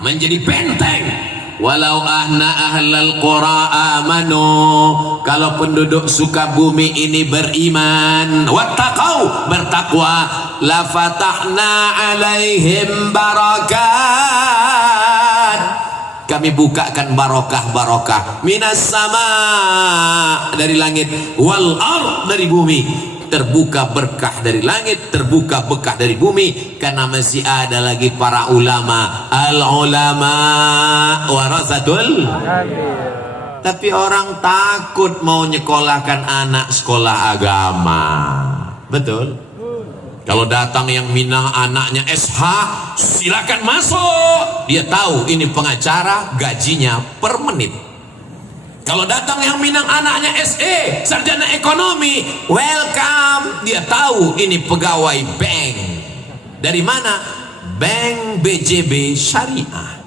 menjadi benteng. Walau ahna ahlal qura amanu, kalau penduduk Sukabumi ini beriman, wattaqau, bertakwa, la fatahna alaihim barakat, kami bukakan barokah-barokah minas sama, dari langit, wal ard, dari bumi. Terbuka berkah dari langit, terbuka berkah dari bumi, karena masih ada lagi para ulama. Al ulama warasatul. Tapi orang takut mau nyekolahkan anak sekolah agama. Betul? Kalau datang yang Minang anaknya SH, silakan masuk. Dia tahu ini pengacara, gajinya per menit. Kalau datang yang Minang anaknya SE, sarjana ekonomi, welcome. Dia tahu ini pegawai bank. Dari mana? Bank BJB Syariah.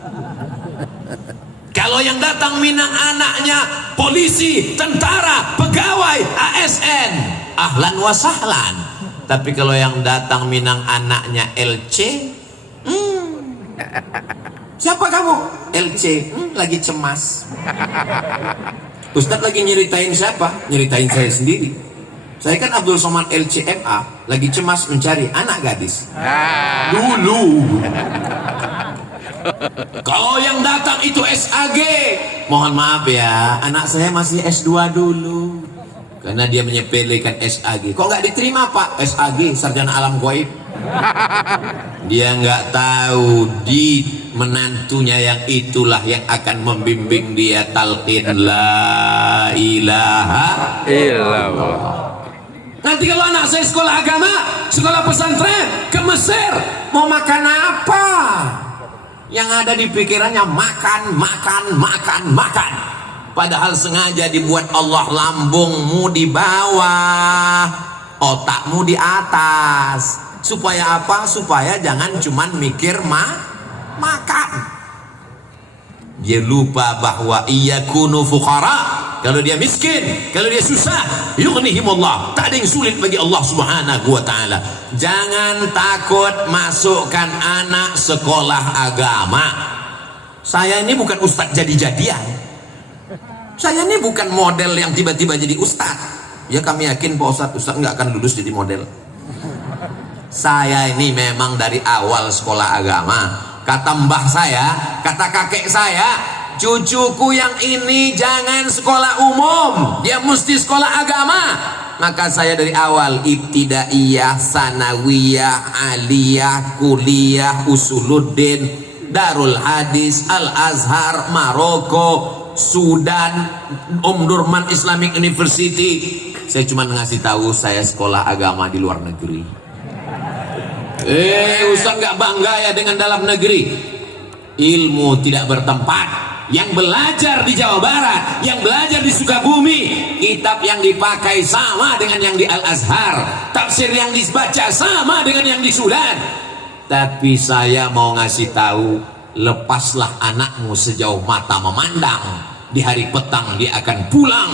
Kalau yang datang Minang anaknya polisi, tentara, pegawai ASN, ahlan wa sahlan. Tapi kalau yang datang Minang anaknya LC, siapa kamu? LC, lagi cemas. Ustadz lagi nyeritain siapa? Nyeritain saya sendiri. Saya kan Abdul Somad LCMA, lagi cemas mencari anak gadis. Dulu. Kalau yang datang itu SAG, mohon maaf ya, anak saya masih S2 dulu. Karena dia menyepelekan SAG. Kok nggak diterima Pak? SAG, Sarjana Alam Gaib. Dia nggak tahu di menantunya yang itulah yang akan membimbing dia talqin la ilaha Illallah. Nanti kalau anak saya sekolah agama, sekolah pesantren ke Mesir, mau makan apa? Yang ada di pikirannya makan, makan, makan, makan. Padahal sengaja dibuat Allah lambungmu di bawah, otakmu di atas. Supaya apa? Supaya jangan cuman mikir makan. Dia lupa bahwa iyakunu fuqara. Kalau dia miskin, kalau dia susah, yughnihimullah. Tak ada yang sulit bagi Allah Subhanahu wa taala. Jangan takut masukkan anak sekolah agama. Saya ini bukan ustadz jadi-jadian. Saya ini bukan model yang tiba-tiba jadi ustadz. Ya kami yakin Pak Ustadz nggak akan lulus jadi model. Saya ini memang dari awal sekolah agama. Kata mbah saya, kata kakek saya, cucuku yang ini jangan sekolah umum, dia mesti sekolah agama. Maka saya dari awal ibtidaiyah, sanawiyah, aliyah, kuliah, usuluddin, Darul Hadis, Al Azhar, Maroko, Sudan, Durman Islamic University. Saya cuma ngasih tahu saya sekolah agama di luar negeri. Ustaz nggak bangga ya dengan dalam negeri. Ilmu tidak bertempat. Yang belajar di Jawa Barat, yang belajar di Sukabumi, kitab yang dipakai sama dengan yang di Al Azhar, tafsir yang dibaca sama dengan yang di Sudan. Tapi saya mau ngasih tahu, lepaslah anakmu sejauh mata memandang. Di hari petang dia akan pulang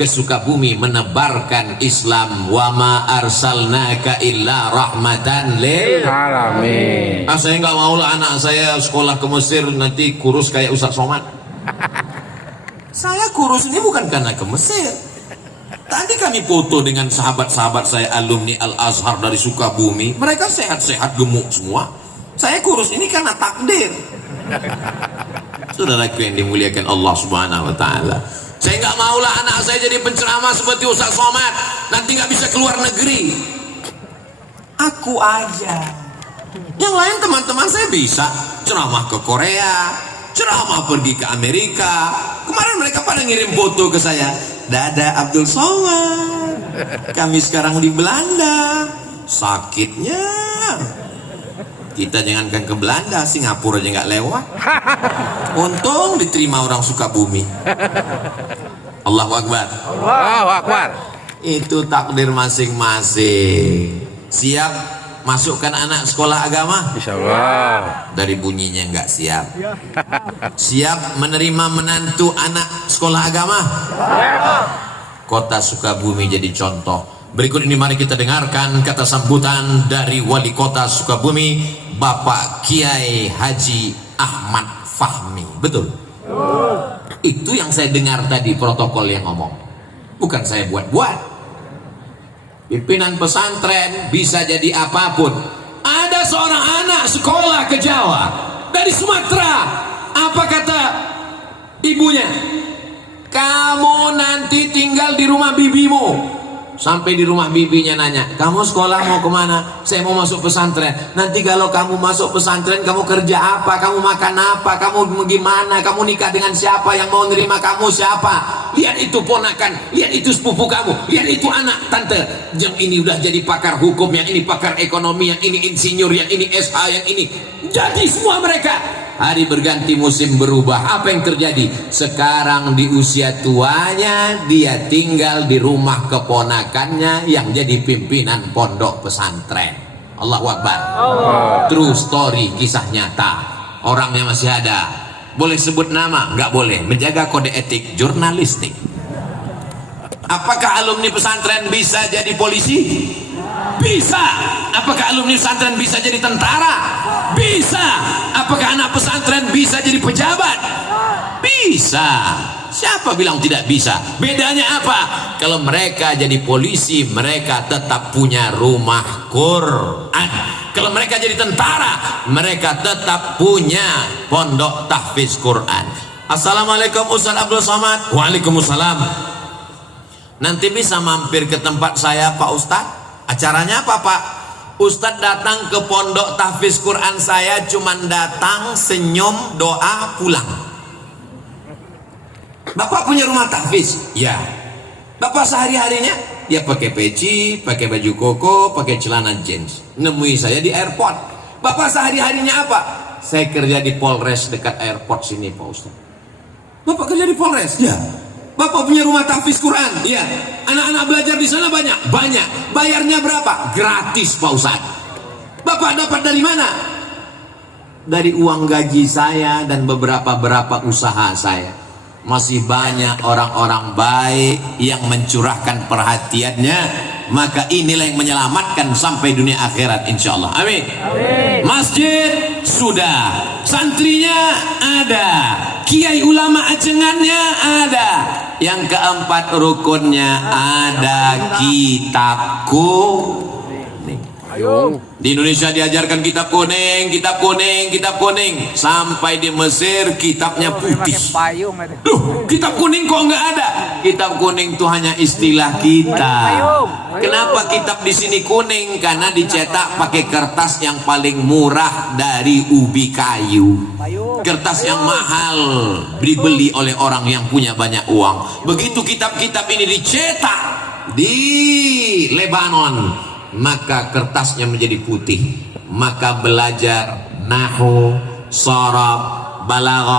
ke Sukabumi menebarkan Islam. Wa ma arsalnaka illa rahmatan lil Alamin. Saya nggak mau lah anak saya sekolah ke Mesir nanti kurus kayak Ustaz Somad. Saya kurus ini bukan karena ke Mesir. Tadi kami foto dengan sahabat-sahabat saya alumni Al Azhar dari Sukabumi, mereka sehat-sehat, gemuk semua. Saya kurus ini karena takdir. Saudaraku yang dimuliakan Allah Subhanahu wa taala. Saya nggak maulah anak saya jadi penceramah seperti Ustaz Somad, nanti nggak bisa keluar negeri. Aku aja. Yang lain teman-teman saya bisa ceramah ke Korea, ceramah pergi ke Amerika. Kemarin mereka pada ngirim foto ke saya. Dada Abdul Somad. Kami sekarang di Belanda. Sakitnya. Kita jangankan ke Belanda, Singapura aja nggak lewat. Untung diterima orang Sukabumi. Allahu Akbar. Allahu Akbar. Itu takdir masing-masing. Siap masukkan anak sekolah agama? Insyaallah. Dari bunyinya nggak siap. Siap menerima menantu anak sekolah agama? Kota Sukabumi jadi contoh. Berikut ini mari kita dengarkan kata sambutan dari Wali Kota Sukabumi, Bapak Kiai Haji Ahmad Fahmi. Betul? Itu yang saya dengar tadi protokol yang ngomong. Bukan saya buat-buat. Pimpinan pesantren bisa jadi apapun. Ada seorang anak sekolah ke Jawa dari Sumatera. Apa kata ibunya? Kamu nanti tinggal di rumah bibimu. Sampai di rumah bibinya nanya, kamu sekolah mau kemana? Saya mau masuk pesantren. Nanti kalau kamu masuk pesantren, kamu kerja apa? Kamu makan apa? Kamu gimana? Kamu nikah dengan siapa? Yang mau nerima kamu siapa? Lihat itu ponakan, lihat itu sepupu kamu, lihat itu anak tante. Yang ini udah jadi pakar hukum, yang ini pakar ekonomi, yang ini insinyur, yang ini SH, yang ini. Jadi semua mereka. Hari berganti musim berubah. Apa yang terjadi? Sekarang di usia tuanya dia tinggal di rumah keponakannya yang jadi pimpinan pondok pesantren. Allahu Akbar. True story, kisah nyata. Orangnya masih ada. Boleh sebut nama? Nggak boleh. Menjaga kode etik jurnalistik. Apakah alumni pesantren bisa jadi polisi? Bisa. Apakah alumni pesantren bisa jadi tentara? Bisa. Apakah anak pesantren bisa jadi pejabat? Bisa. Siapa bilang tidak bisa? Bedanya apa? Kalau mereka jadi polisi, mereka tetap punya rumah Quran. Kalau mereka jadi tentara, mereka tetap punya pondok tahfiz Quran. Assalamualaikum Ustaz Abdul Somad. Waalaikumsalam. Nanti bisa mampir ke tempat saya Pak Ustaz? Acaranya apa Pak? Ustaz datang ke pondok tahfiz Quran saya, cuman datang, senyum, doa, pulang. Bapak punya rumah tahfiz? Ya. Bapak sehari-harinya? Ya pakai peci, pakai baju koko, pakai celana jeans. Nemui saya di airport. Bapak sehari-harinya apa? Saya kerja di Polres dekat airport sini Pak Ustaz. Bapak kerja di Polres? Ya. Bapak punya rumah tahfiz Quran? Ya. Anak-anak belajar di sana banyak? Banyak. Bayarnya berapa? Gratis Pak Ustaz. Bapak dapat dari mana? Dari uang gaji saya dan beberapa usaha saya. Masih banyak orang-orang baik yang mencurahkan perhatiannya, maka inilah yang menyelamatkan sampai dunia akhirat insyaallah. Amin. Amin. Masjid sudah, santrinya ada, kiai ulama ajengannya ada, yang keempat rukunnya ada kitab kuning. Di Indonesia diajarkan kitab kuning, kitab kuning, kitab kuning, sampai di Mesir kitabnya putih. Duh, kitab kuning kok nggak ada? Kitab kuning itu hanya istilah kita. Kenapa kitab di sini kuning? Karena dicetak pakai kertas yang paling murah dari ubi kayu. Kertas yang mahal dibeli oleh orang yang punya banyak uang. Begitu kitab-kitab ini dicetak di Lebanon, maka kertasnya menjadi putih. Maka belajar nahwu, sharaf, balaghah,